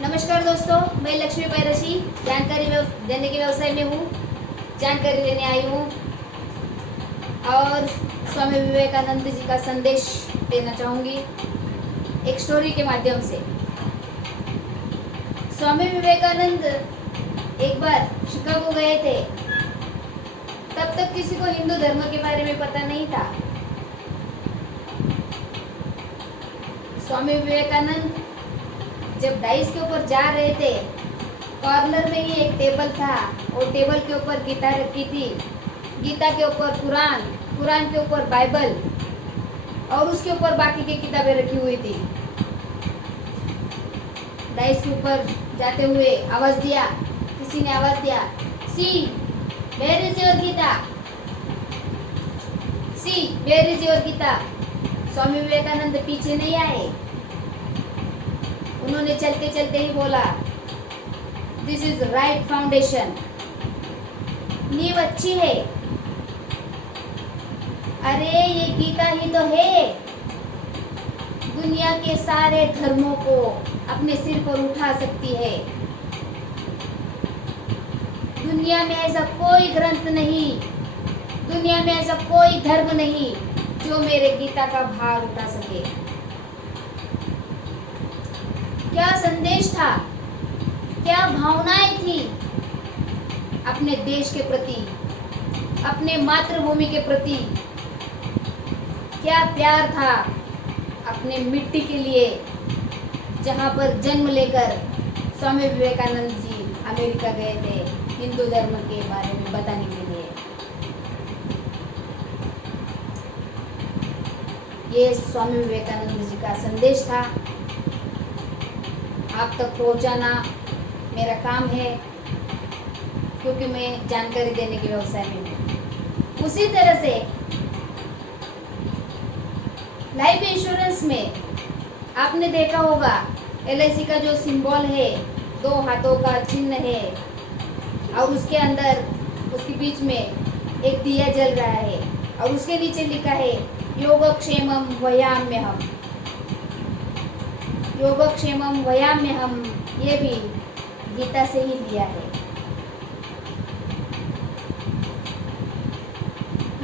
नमस्कार दोस्तों, मैं लक्ष्मी पैरसी जानकारी देने के व्यवसाय में हूँ। जानकारी देने आई हूँ और स्वामी विवेकानंद जी का संदेश देना चाहूँगी एक स्टोरी के माध्यम से। स्वामी विवेकानंद एक बार शिकागो गए थे। तब तक किसी को हिंदू धर्म के बारे में पता नहीं था। स्वामी विवेकानंद जब डाइस के ऊपर जा रहे थे, कॉर्नर में ही एक टेबल था और टेबल के ऊपर गीता रखी थी। गीता के ऊपर कुरान, कुरान के ऊपर बाइबल और उसके ऊपर बाकी की किताबें रखी हुई थी। डाइस के ऊपर जाते हुए आवाज दिया, किसी ने आवाज दिया, see where is your Gita, see where is your Gita. Swami Vivekananda पीछे नहीं आए, उन्होंने चलते चलते ही बोला, दिस इज राइट फाउंडेशन, नींव अच्छी है। अरे ये गीता ही तो है, दुनिया के सारे धर्मों को अपने सिर पर उठा सकती है। दुनिया में ऐसा कोई ग्रंथ नहीं, दुनिया में ऐसा कोई धर्म नहीं जो मेरे गीता का भार उठा सके। क्या संदेश था, क्या भावनाएं थी अपने देश के प्रति, अपने मातृभूमि के प्रति, क्या प्यार था अपने मिट्टी के लिए, जहां पर जन्म लेकर स्वामी विवेकानंद जी अमेरिका गए थे हिंदू धर्म के बारे में बताने के लिए। ये स्वामी विवेकानंद जी का संदेश था, आप तक पहुंचाना मेरा काम है, क्योंकि मैं जानकारी देने के व्यवसाय में हूँ। उसी तरह से लाइफ इंश्योरेंस में आपने देखा होगा, LIC का जो सिंबल है, 2 हाथों का चिन्ह है और उसके अंदर, उसके बीच में एक दिया जल रहा है और उसके नीचे लिखा है योगक्षेमम वयाम्यहम्, योगक्षेमम वयाम्यहम्। ये भी गीता से ही लिया है।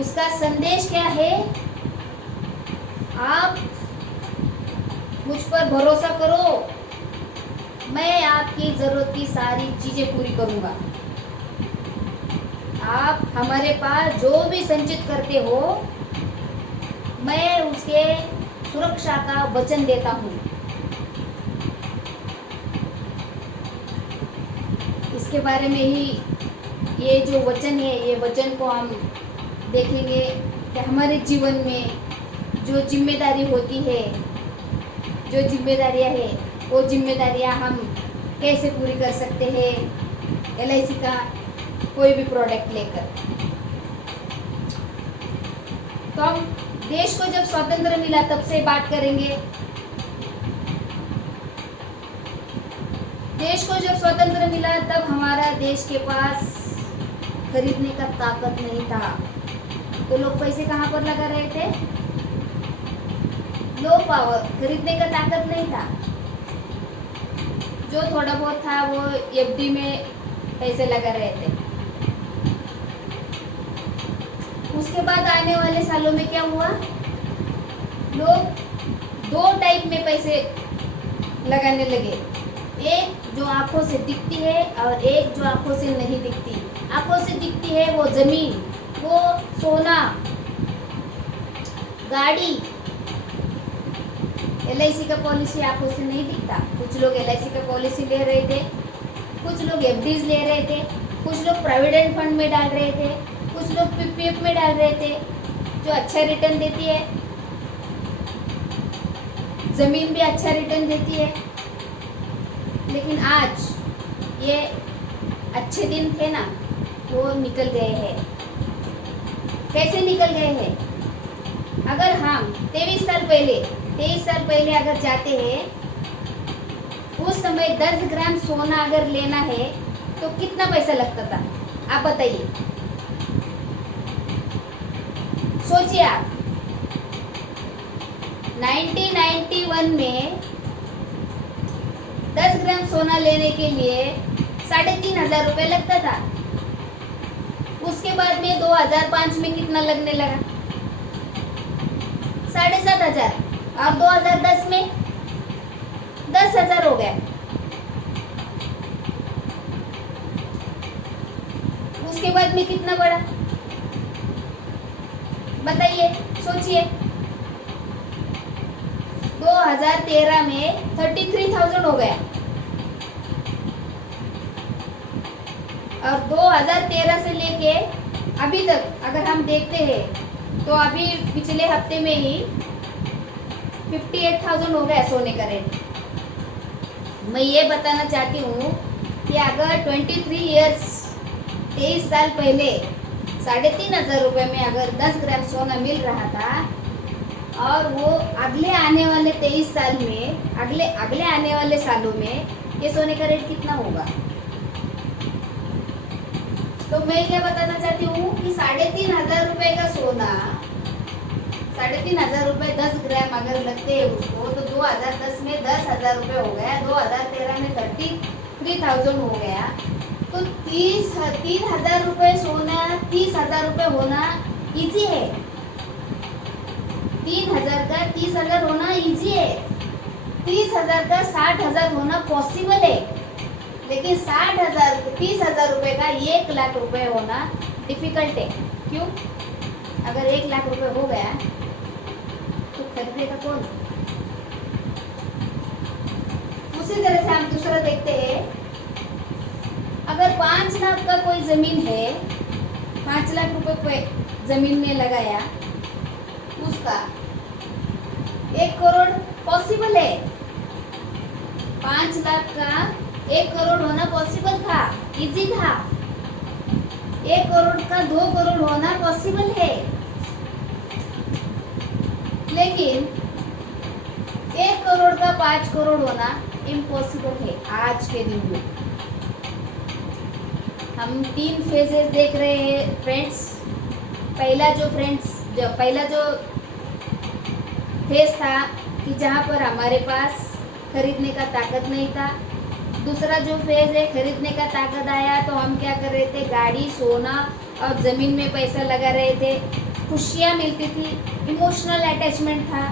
उसका संदेश क्या है, आप मुझ पर भरोसा करो, मैं आपकी जरूरत की सारी चीजें पूरी करूंगा। आप हमारे पास जो भी संचित करते हो, मैं उसके सुरक्षा का वचन देता हूँ। इसके बारे में ही ये जो वचन है, ये वचन को हम देखेंगे कि हमारे जीवन में जो जिम्मेदारी होती है, जो जिम्मेदारियां हैं, वो जिम्मेदारियां हम कैसे पूरी कर सकते हैं LIC का कोई भी प्रोडक्ट लेकर। तो हम देश को जब स्वतंत्र मिला तब से बात करेंगे। देश को जब स्वतंत्र मिला तब हमारा देश के पास खरीदने का ताकत नहीं था, तो लोग पैसे कहाँ पर लगा रहे थे, लो पावर, खरीदने का ताकत नहीं था। जो थोड़ा बहुत था वो FD में पैसे लगा रहे थे। उसके बाद आने वाले सालों में क्या हुआ, लोग 2 टाइप में पैसे लगाने लगे, एक जो आंखों से दिखती है और एक जो आंखों से नहीं दिखती। आंखों से दिखती है वो जमीन, वो सोना, गाड़ी। LIC का पॉलिसी आंखों से नहीं दिखता। कुछ लोग LIC का पॉलिसी ले रहे थे, कुछ लोग FDs ले रहे थे, कुछ लोग प्रोविडेंट फंड में डाल रहे थे, कुछ लोग PPF में डाल रहे थे, जो अच्छा रिटर्न देती है। जमीन भी अच्छा रिटर्न देती है। लेकिन आज ये अच्छे दिन थे ना, वो निकल गए हैं। कैसे निकल गए हैं, अगर हम 23 साल पहले अगर जाते हैं, उस समय 10 ग्राम सोना अगर लेना है तो कितना पैसा लगता था, आप बताइए, सोचिए आप। 1991 में 10 ग्राम सोना लेने के लिए 3,500 रुपये लगता था। उसके बाद में 2005 में कितना लगने लगा? 7,500। और 2010 में 10,000 हो गया। उसके बाद में कितना बढ़ा? बताइए, सोचिए। 2013 में 33,000 हो गया। और 2013 से लेके अभी तक अगर हम देखते हैं तो अभी पिछले हफ्ते में ही 58,000 हो गया सोने का रेट। मैं ये बताना चाहती हूँ कि अगर 23 इयर्स 23 साल पहले 3,500 रुपये में अगर 10 ग्राम सोना मिल रहा था और वो अगले आने वाले 23 साल में अगले आने वाले सालों में ये सोने का रेट कितना होगा? तो मैं क्या बताना चाहती हूँ कि 3,500 रुपये का सोना 3,500 रुपये 10 ग्राम अगर लगते हैं उसको तो 2010 में 10,000 रुपये हो गया, 2013 में 33,000 हो गया। तो 3,000 रुपये सोना 30,000 रुपये होना इजी है। 3,000 का 30,000 होना इजी है। 30,000 का 60,000 होना पॉसिबल है। लेकिन 30,000 रुपये का 1,00,000 रुपये होना डिफिकल्ट है। क्यों? अगर 1,00,000 रुपये हो गया तो खरीदेगा कौन? उसी तरह से हम दूसरा देखते हैं। अगर 5 लाख का कोई जमीन है, 5 लाख रुपए जमीन में लगाया, उसका 1 करोड़ पॉसिबल है। 5 लाख का 1 करोड़ होना पॉसिबल था, इजी था। 1 करोड़ का 2 करोड़ होना पॉसिबल है। लेकिन 1 करोड़ का 5 करोड़ होना इम्पॉसिबल है आज के दिन में। हम 3 फेजेस देख रहे हैं फ्रेंड्स। पहला जो फेज था कि जहाँ पर हमारे पास खरीदने का ताकत नहीं था। दूसरा जो फेज है, खरीदने का ताकत आया तो हम क्या कर रहे थे? गाड़ी, सोना और ज़मीन में पैसा लगा रहे थे। खुशियाँ मिलती थी, इमोशनल अटैचमेंट था।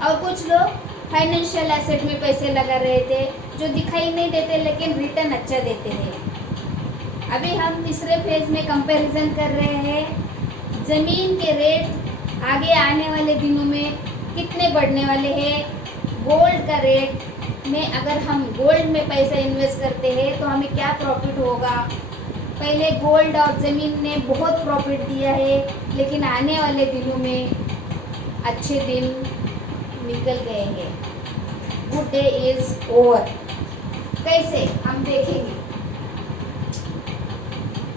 और कुछ लोग फाइनेंशियल एसेट में पैसे लगा रहे थे जो दिखाई नहीं देते लेकिन रिटर्न अच्छा देते हैं। अभी हम तीसरे फेज में कंपैरिजन कर रहे हैं। ज़मीन के रेट आगे आने वाले दिनों में कितने बढ़ने वाले हैं। गोल्ड का रेट में अगर हम गोल्ड में पैसा इन्वेस्ट करते हैं तो हमें क्या प्रॉफिट होगा? पहले गोल्ड और ज़मीन ने बहुत प्रॉफिट दिया है, लेकिन आने वाले दिनों में अच्छे दिन निकल गए हैं। Good day is over. कैसे? हम देखेंगे।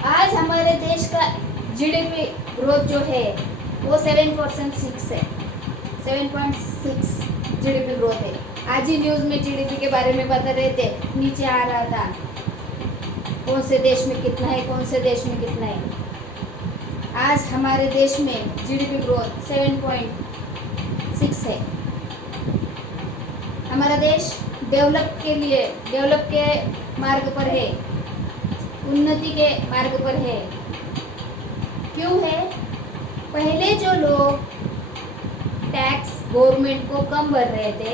आज हमारे देश का जीडीपी ग्रोथ जो है वो 7.6 है। 7.6 जीडीपी ग्रोथ है। आज ही न्यूज़ में जीडीपी के बारे में बता रहे थे, नीचे आ रहा था कौन से देश में कितना है, कौन से देश में कितना है। आज हमारे देश में जीडीपी ग्रोथ 7.6 है। हमारा देश डेवलप के मार्ग पर है, उन्नति के मार्ग पर है। क्यों है? पहले जो लोग टैक्स गवर्नमेंट को कम भर रहे थे,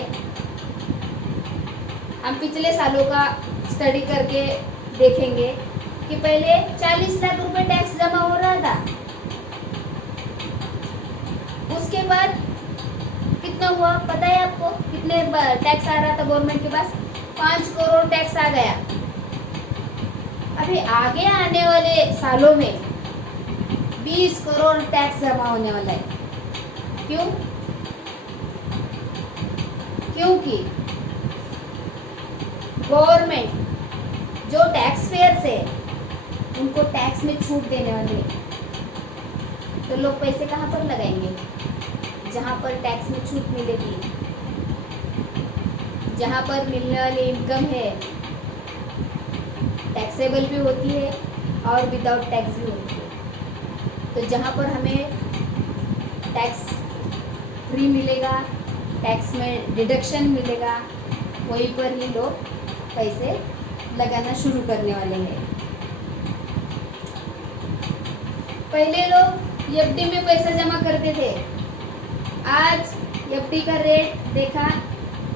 हम पिछले सालों का स्टडी करके देखेंगे कि पहले 40 लाख रुपए टैक्स जमा हो रहा था। उसके बाद कितना हुआ पता है आपको? कितने टैक्स आ रहा था गवर्नमेंट के पास? 5 करोड़ टैक्स आ गया। अभी आगे आने वाले सालों में 20 करोड़ टैक्स जमा होने वाला है। क्यों? क्योंकि गवर्नमेंट जो टैक्स पेयर्स है उनको टैक्स में छूट देने वाले हैं। तो लोग पैसे कहाँ पर लगाएंगे? जहाँ पर टैक्स में छूट मिलेगी, जहाँ पर मिलने वाली इनकम है टैक्सेबल भी होती है और विदाउट टैक्स भी होती है। तो जहाँ पर हमें टैक्स फ्री मिलेगा, टैक्स में डिडक्शन मिलेगा, वहीं पर ही लोग पैसे लगाना शुरू करने वाले हैं। पहले लोग एफडी में पैसा जमा करते थे, आज एफडी का रेट देखा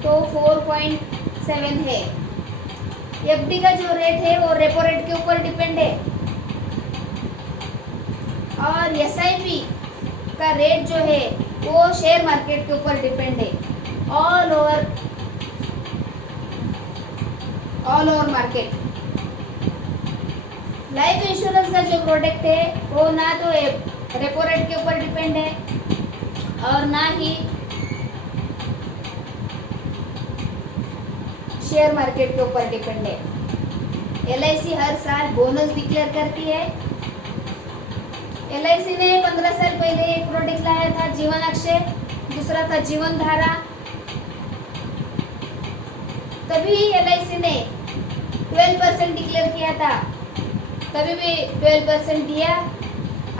तो 4.7 है। एफडी का जो रेट है वो रेपो रेट के ऊपर डिपेंड है, और एसआईपी का रेट जो है वो शेयर मार्केट के ऊपर डिपेंड है। All over market. Life insurance का जो प्रोडक्ट है वो ना तो रेपो रेट के ऊपर डिपेंड है और ना ही शेयर मार्केट के ऊपर डिपेंड है। एलआईसी हर साल बोनस डिक्लेयर करती है। एलआईसी ने 15 साल पहले एक प्रोडक्ट लाया था, जीवन अक्षय, दूसरा था जीवन धारा। तभी एलआईसी ने 12% डिक्लेयर किया था, तभी भी 12% दिया,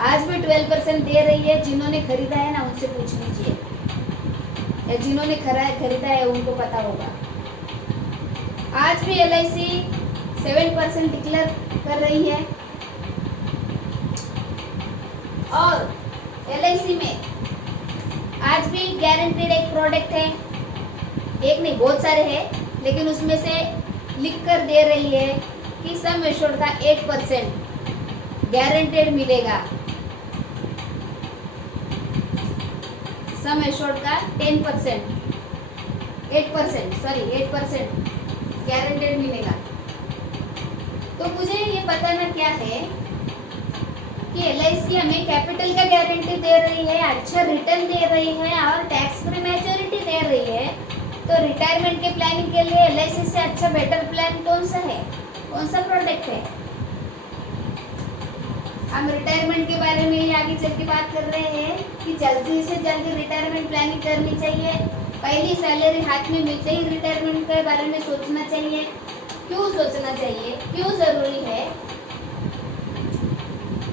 आज भी 12% दे रही है। जिन्होंने खरीदा है ना उनसे पूछ लीजिए, या जिन्होंने खरीदा है उनको पता होगा। आज भी एलआईसी 7% डिक्लेयर कर रही है, और एलआईसी में आज भी गारंटीड एक प्रोडक्ट है, एक नहीं बहुत सारे हैं, लेकिन उसमें से लिख कर दे रही है कि सम एश्योर्ड का 8% गारंटेड मिलेगा, सम एश्योर्ड का 8% गारंटेड मिलेगा। तो मुझे ये बताना क्या है कि एलआईसी हमें कैपिटल का गारंटी दे रही है, अच्छा रिटर्न दे रही है और टैक्स फ्री मैच्योरिटी दे रही है। तो रिटायरमेंट के प्लानिंग के लिए एलआईसी से अच्छा बेटर प्लान कौन सा है, कौन सा प्रोडक्ट है? हम रिटायरमेंट के बारे में ही आगे चल के बात कर रहे हैं कि जल्दी से जल्दी रिटायरमेंट प्लानिंग करनी चाहिए। पहली सैलरी हाथ में मिलते ही रिटायरमेंट के बारे में सोचना चाहिए। क्यों सोचना चाहिए, क्यों ज़रूरी है?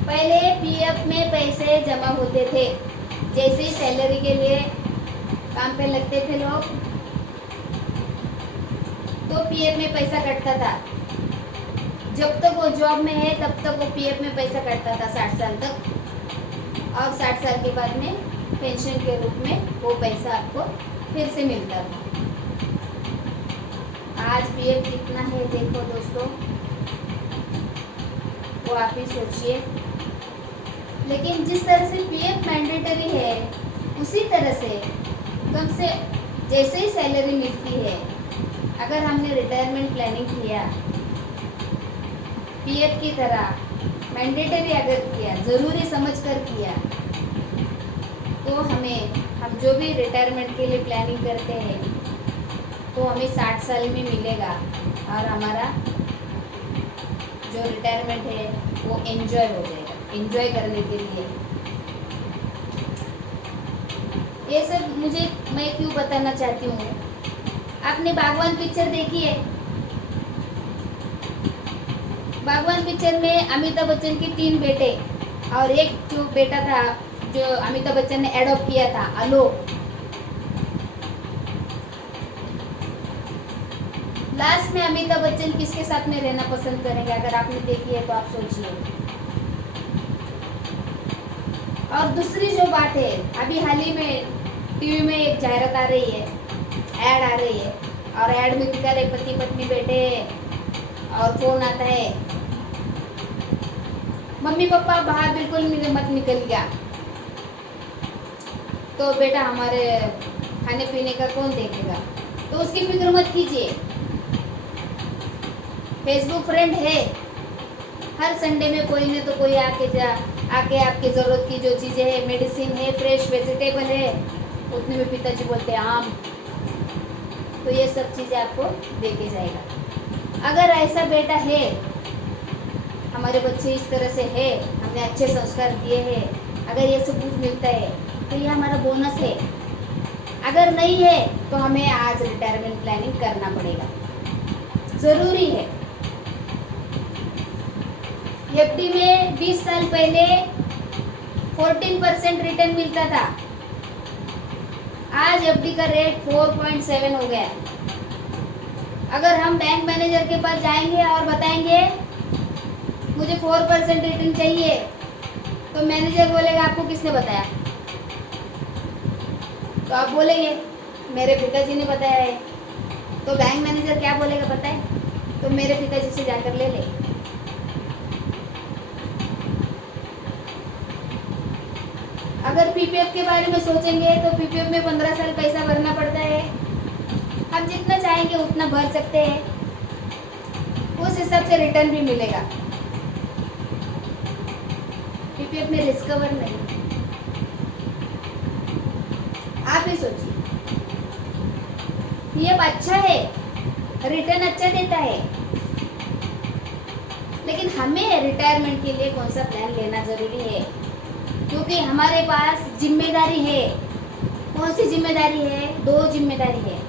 पहले पीएफ में पैसे जमा होते थे, जैसे ही सैलरी के लिए काम पे लगते थे लोग तो पीएफ में पैसा कटता था। जब तक वो जॉब में है तब तक वो पीएफ में पैसा कटता था 60 साल तक, और 60 साल के बाद में पेंशन के रूप में वो पैसा आपको फिर से मिलता था। आज पीएफ कितना है देखो दोस्तों, वो आप ही सोचिए। लेकिन जिस तरह से पीएफ मैंडेटरी है उसी तरह से कम से जैसे ही सैलरी मिलती है, अगर हमने रिटायरमेंट प्लानिंग किया पीएफ की तरह मैंडेटरी अगर किया, ज़रूरी समझकर किया, तो हम जो भी रिटायरमेंट के लिए प्लानिंग करते हैं तो हमें 60 साल में मिलेगा, और हमारा जो रिटायरमेंट है वो एंजॉय हो जाएगा। एंजॉय करने के लिए ये सब मैं क्यों बताना चाहती हूँ। आपने बागवान पिक्चर देखी है? बागवान पिक्चर में अमिताभ बच्चन के 3 बेटे और एक जो बेटा था जो अमिताभ बच्चन ने एडॉप्ट किया था, आलोक। लास्ट में अमिताभ बच्चन किसके साथ में रहना पसंद करेंगे? अगर आपने देखी है तो आप सोचिए। और दूसरी जो बात है, अभी हाल ही में टीवी में एक जाहिरात आ रही है, ऐड आ रही है, और ऐड में दिखा रहे पति पत्नी बैठे और फोन आता है, मम्मी पापा बाहर बिल्कुल मत निकल गया, तो बेटा हमारे खाने पीने का कौन देखेगा? तो उसकी फिक्र मत कीजिए। फेसबुक फ्रेंड है, हर संडे में कोई न तो कोई आके आपकी ज़रूरत की जो चीज़ें है, मेडिसिन है, फ्रेश वेजिटेबल है, उतने में पिताजी बोलते हैं आम, तो ये सब चीज़ें आपको देके जाएगा। अगर ऐसा बेटा है, हमारे बच्चे इस तरह से है, हमने अच्छे संस्कार दिए हैं, अगर ये सब कुछ मिलता है तो ये हमारा बोनस है। अगर नहीं है तो हमें आज रिटायरमेंट प्लानिंग करना पड़ेगा, ज़रूरी है। एफडी में 20 साल पहले 14% रिटर्न मिलता था, आज एफडी का रेट 4.7 हो गया। अगर हम बैंक मैनेजर के पास जाएंगे और बताएंगे मुझे 4% रिटर्न चाहिए, तो मैनेजर बोलेगा आपको किसने बताया? तो आप बोलेंगे मेरे पिताजी ने बताया है। तो बैंक मैनेजर क्या बोलेगा पता है? तो मेरे पिताजी से जाकर ले ले। अगर पीपीएफ के बारे में सोचेंगे तो पीपीएफ में 15 साल पैसा भरना पड़ता है। आप जितना चाहेंगे उतना भर सकते हैं, उस हिसाब से रिटर्न भी मिलेगा। पीपीएफ में रिस्क कवर नहीं। आप ही सोचिए, पीएफ अच्छा है, रिटर्न अच्छा देता है, लेकिन हमें रिटायरमेंट के लिए कौन सा प्लान लेना जरूरी है? क्योंकि हमारे पास जिम्मेदारी है। कौन सी जिम्मेदारी है? 2 जिम्मेदारी है।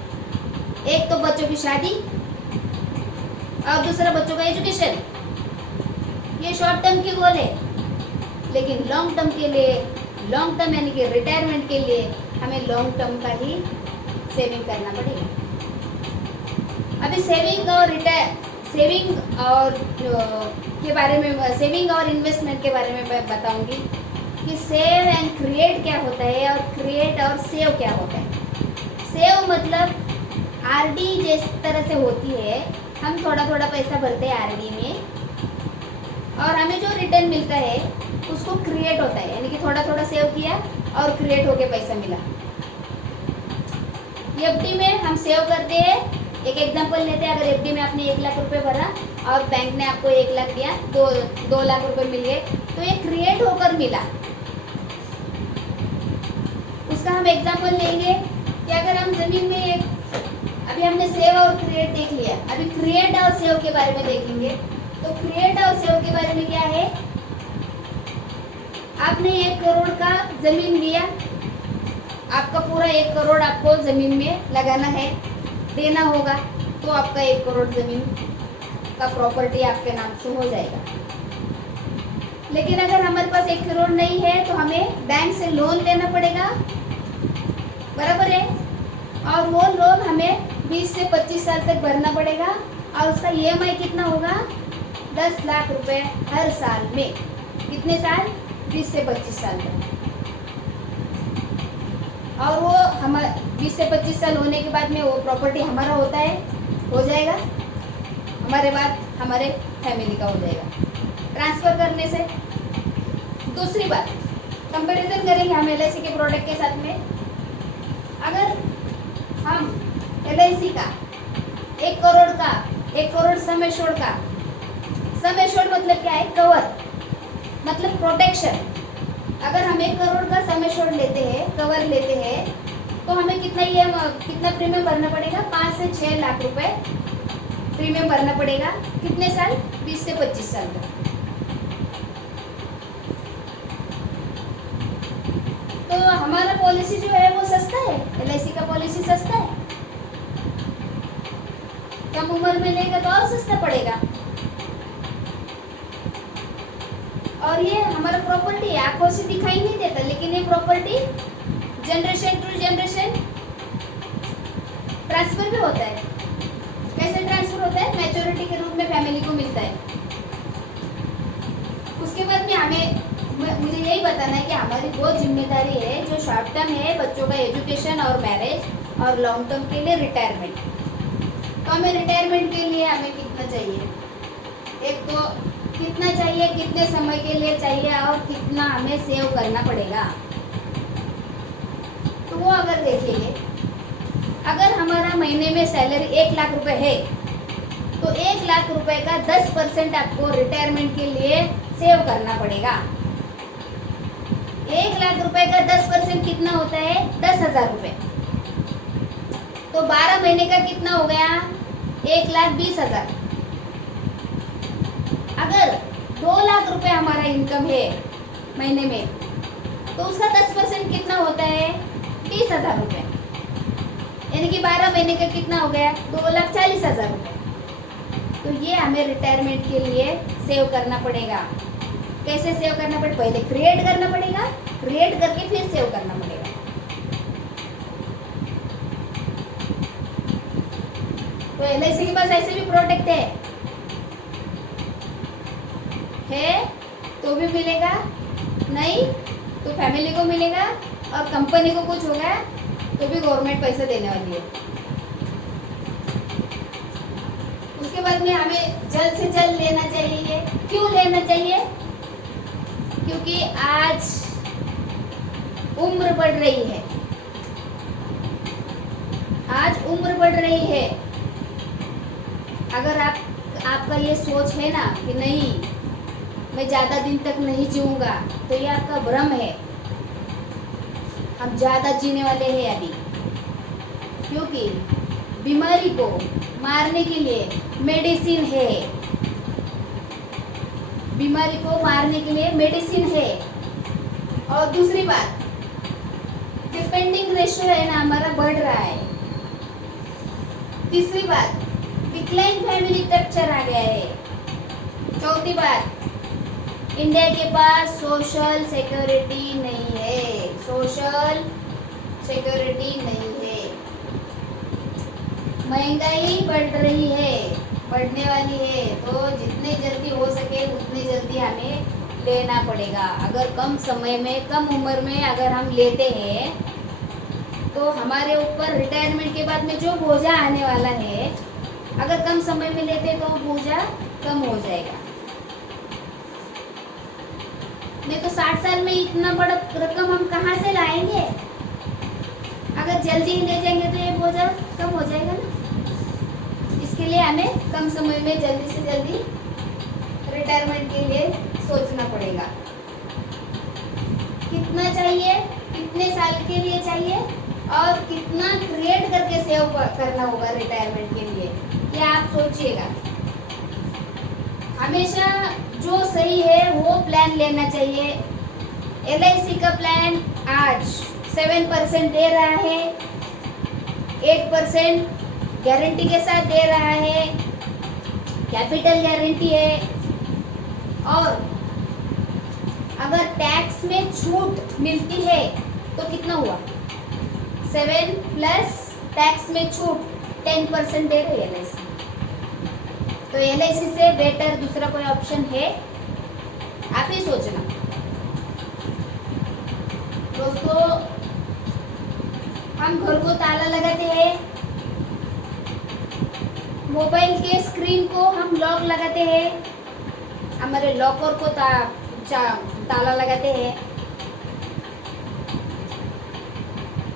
एक तो बच्चों की शादी और दूसरा बच्चों का एजुकेशन। ये शॉर्ट टर्म की गोल है, लेकिन लॉन्ग टर्म के लिए, लॉन्ग टर्म यानी कि रिटायरमेंट के लिए हमें लॉन्ग टर्म का ही सेविंग करना पड़ेगा। अभी सेविंग और के बारे में, सेविंग और इन्वेस्टमेंट के बारे में मैं बताऊंगी कि सेव एंड क्रिएट क्या होता है और क्रिएट और सेव क्या होता है। सेव मतलब आरडी जिस तरह से होती है, हम थोड़ा थोड़ा पैसा भरते हैं आरडी में और हमें जो रिटर्न मिलता है उसको क्रिएट होता है, यानी कि थोड़ा थोड़ा सेव किया और क्रिएट होके पैसा मिला। एफडी में हम सेव करते हैं। एक एग्जांपल लेते हैं, अगर एफडी में आपने 1 लाख रुपए भरा और बैंक ने आपको 1 लाख दिया, 2 लाख रुपए मिल गए, तो ये क्रिएट होकर मिला। उसका हम एग्जांपल लेंगे कि अगर हम जमीन में एक, अभी हमने सेव और क्रिएट देख लिया, अभी क्रिएट और सेव के बारे में देखेंगे। तो क्रिएट और सेव के बारे में क्या है? आपने 1 करोड़ का जमीन लिया, आपका पूरा 1 करोड़ आपको जमीन में लगाना है, देना होगा, तो आपका 1 करोड़ जमीन का प्रॉपर्टी आपके नाम से हो जाएगा। लेकिन अगर हमारे पास 1 करोड़ नहीं है तो हमें बैंक से लोन लेना पड़ेगा, बराबर है, और वो लोन हमें 20 से 25 साल तक भरना पड़ेगा और उसका ईएमआई कितना होगा? 10 लाख रुपए हर साल में। कितने साल? 20 से 25 साल तक। और वो हम 20 से 25 साल होने के बाद में वो प्रॉपर्टी हमारा होता है, हो जाएगा, हमारे बाद हमारे फैमिली का हो जाएगा ट्रांसफ़र करने से। दूसरी बात, कंपैरिजन करेंगे हम एलआईसी के प्रोडक्ट के साथ में। अगर हम एलआईसी का 1 करोड़ सम एश्योर्ड का, सम एश्योर्ड मतलब क्या है? कवर, मतलब प्रोटेक्शन। अगर हम 1 करोड़ का सम एश्योर्ड लेते हैं, कवर लेते हैं, तो हमें कितना प्रीमियम भरना पड़ेगा? 5 से 6 लाख रुपए प्रीमियम भरना पड़ेगा। कितने साल? 20 से 25 साल तक। तो हमारा पॉलिसी जो है वो सस्ता है, एलआईसी का पॉलिसी सस्ता है। कम उम्र में लेगा तो और सस्ता पड़ेगा। और ये हमारा प्रॉपर्टी है, आंखों से दिखाई नहीं देता, लेकिन ये property generation to generation transfer भी होता है। कैसे ट्रांसफर होता है? मैच्योरिटी के रूप में फैमिली को मिलता है। उसके बाद में मुझे यही बताना है कि हमारी वो जिम्मेदारी है जो शॉर्ट टर्म है, बच्चों का एजुकेशन और मैरिज, और लॉन्ग टर्म के लिए रिटायरमेंट। तो हमें रिटायरमेंट के लिए हमें कितना चाहिए? एक तो कितना चाहिए, कितने समय के लिए चाहिए, और कितना हमें सेव करना पड़ेगा। तो वो अगर देखेंगे, अगर हमारा महीने में सैलरी 1 लाख रुपए है, तो 1 लाख रुपए का 10% आपको रिटायरमेंट के लिए सेव करना पड़ेगा। 1 लाख रुपए का 10% कितना होता है? 10,000 रुपए। तो 12 महीने का कितना हो गया? 1,20,000। अगर 2 लाख रुपए हमारा इनकम है महीने में, तो उसका 10% कितना होता है? 30,000 रुपए। यानी कि 12 महीने का कितना हो गया? 2,40,000 रुपए। तो ये हमें रिटायरमेंट के लिए सेव करना पड़ेगा। कैसे सेव करना पड़ेगा? पहले क्रिएट करना पड़ेगा, क्रिएट करके फिर सेव करना पड़ेगा। तो LIC के पास ऐसे भी प्रोडक्ट है तो भी मिलेगा, नहीं तो फैमिली को मिलेगा, और कंपनी को कुछ होगा तो भी गवर्नमेंट पैसा देने वाली है। उसके बाद में हमें जल्द से जल्द लेना चाहिए। क्यों लेना चाहिए? क्योंकि आज उम्र बढ़ रही है, आज उम्र बढ़ रही है। अगर आपका ये सोच है ना कि नहीं मैं ज़्यादा दिन तक नहीं जीऊँगा, तो ये आपका भ्रम है। हम ज़्यादा जीने वाले हैं अभी, क्योंकि बीमारी को मारने के लिए मेडिसिन है, बीमारी को मारने के लिए मेडिसिन है। और दूसरी बात, डिपेंडिंग रेशियो है ना हमारा बढ़ रहा है। तीसरी बात, डिक्लाइन फैमिली स्ट्रक्चर आ गया है। चौथी बात, इंडिया के पास सोशल सिक्योरिटी नहीं है, सोशल सिक्योरिटी नहीं है। महंगाई बढ़ रही है, बढ़ने वाली है, तो जितने जल्दी हो सके उतनी जल्दी हमें लेना पड़ेगा। अगर कम समय में, कम उम्र में अगर हम लेते हैं तो हमारे ऊपर रिटायरमेंट के बाद में जो बोझा आने वाला है, अगर कम समय में लेते हैं तो बोझा कम हो जाएगा। नहीं तो 60 साल में इतना बड़ा रकम हम कहाँ से लाएंगे? अगर जल्दी ले जाएंगे तो ये बोझा कम हो जाएगा ना। इसके लिए हमें कम समय में जल्दी से जल्दी रिटायरमेंट के लिए सोचना पड़ेगा। कितना चाहिए, कितने साल के लिए चाहिए, और कितना क्रिएट करके सेव करना होगा रिटायरमेंट के लिए, ये आप सोचिएगा। हमेशा जो सही है वो प्लान लेना चाहिए। LIC का प्लान आज 7% दे रहा है, 8% गारंटी के साथ दे रहा है, कैपिटल गारंटी है। और अगर टैक्स में छूट मिलती है तो कितना हुआ? 7 प्लस टैक्स में छूट 10% दे रही है LIC। तो LIC से बेटर दूसरा कोई ऑप्शन है? आप ही सोचना दोस्तों। हम घर को ताला लगाते हैं, मोबाइल के स्क्रीन को हम लॉक लगाते हैं, हमारे लॉकर को ताला लगाते हैं,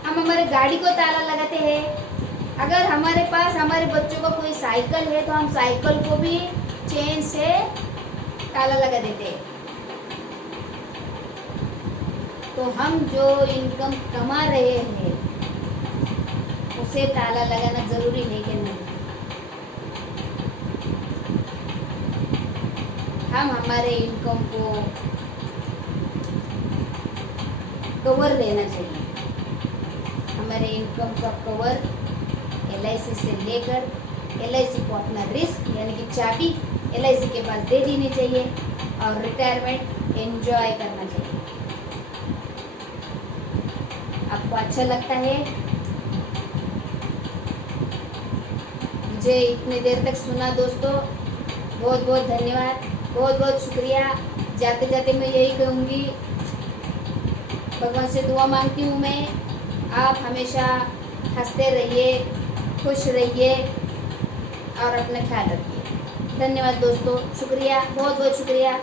हम हमारे गाड़ी को ताला लगाते हैं। अगर हमारे पास हमारे बच्चों का कोई साइकिल है तो हम साइकिल को भी चेन से ताला लगा देते हैं। तो हम जो इनकम कमा रहे हैं उसे ताला लगाना जरूरी है कि नहीं? हम हमारे इनकम को कवर देना चाहिए। हमारे इनकम का कवर LIC से लेकर LIC को अपना रिस्क यानी कि चाबी LIC के पास दे देनी चाहिए और रिटायरमेंट एंजॉय करना चाहिए। आपको अच्छा लगता है? मुझे इतनी देर तक सुना दोस्तों, बहुत बहुत धन्यवाद, बहुत बहुत शुक्रिया। जाते जाते मैं यही कहूँगी, भगवान से दुआ मांगती हूँ मैं, आप हमेशा हंसते रहिए, खुश रहिए और अपना ख्याल रखिए। धन्यवाद दोस्तों, शुक्रिया, बहुत बहुत शुक्रिया।